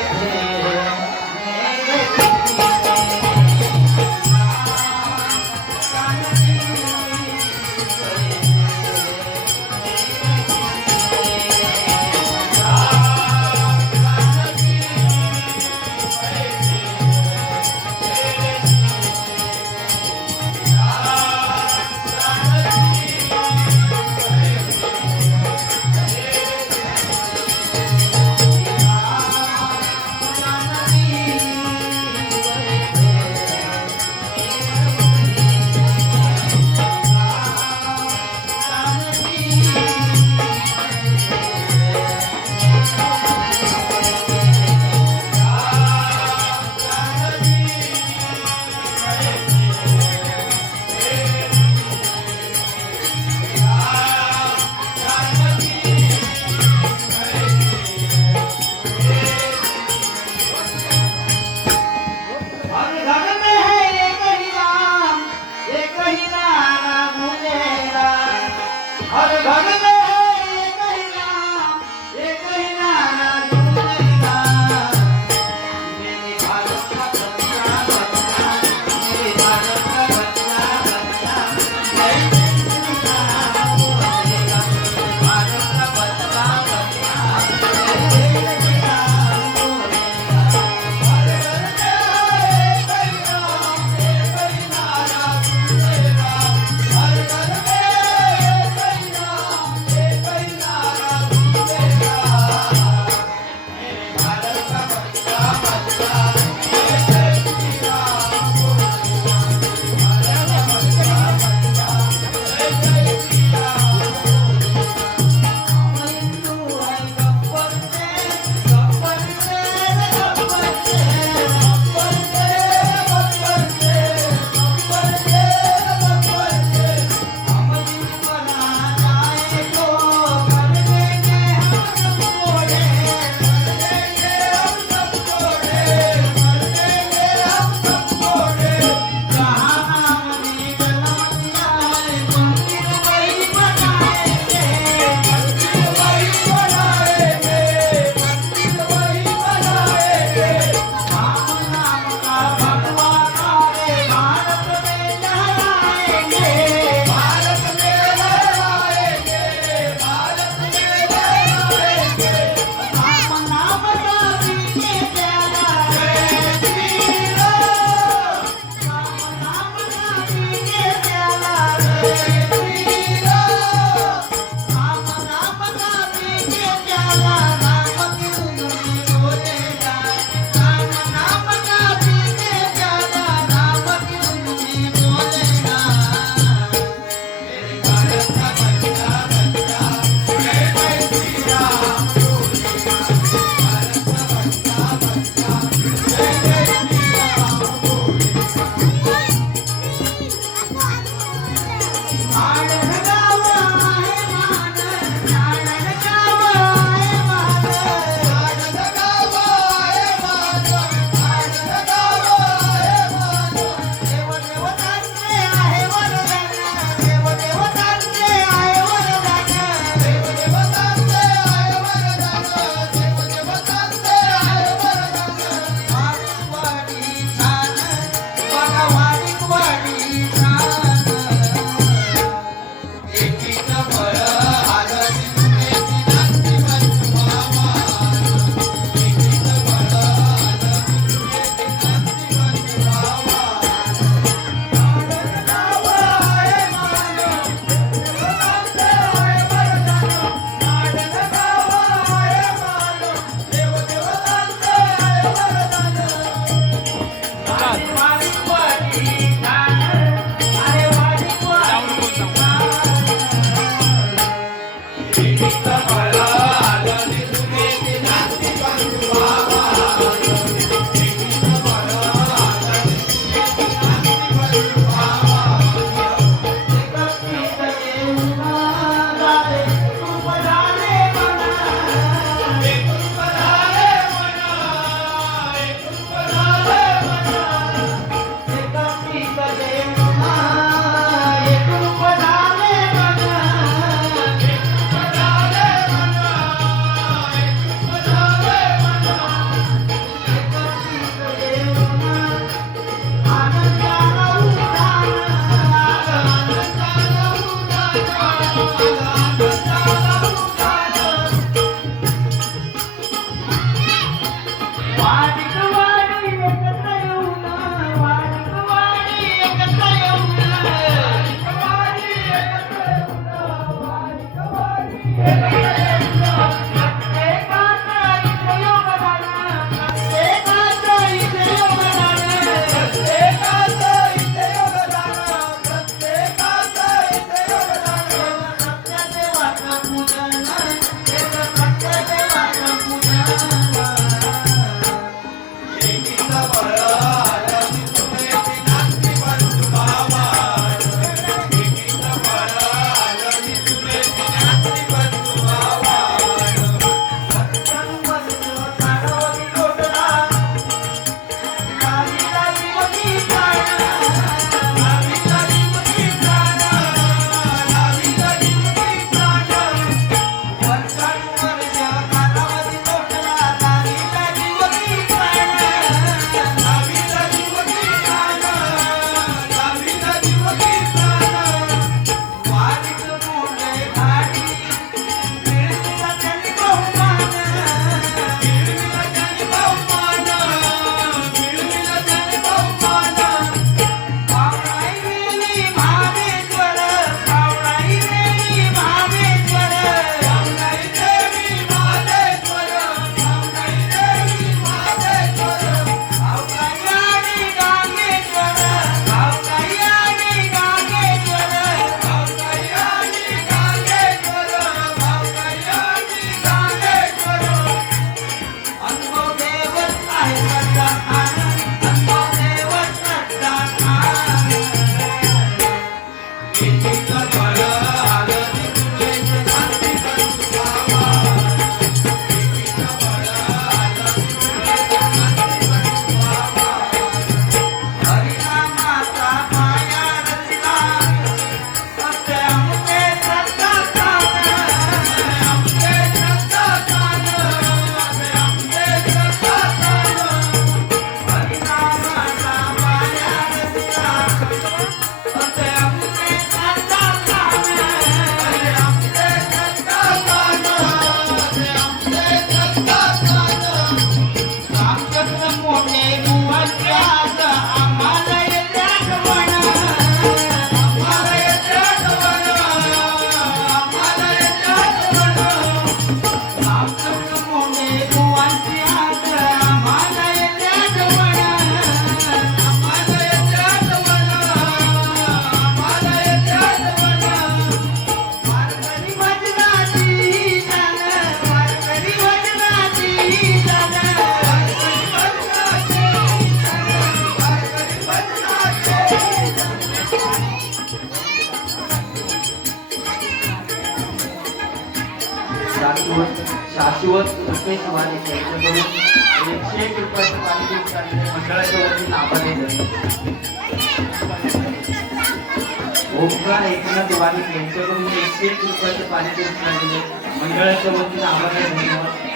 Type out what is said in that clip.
Yeah. एक रूप 解不完。शाश्वत रुपेश वाणी यांच्याकडून एकशे एक रुपयाचं पारितोषिक आणि मंडळाच्या वतीनं आभार ओमकार एकनाथ वाणी यांच्याकडून एकशे एक रुपयाचं पाणी आणि मंडळाच्या वतीनं आभार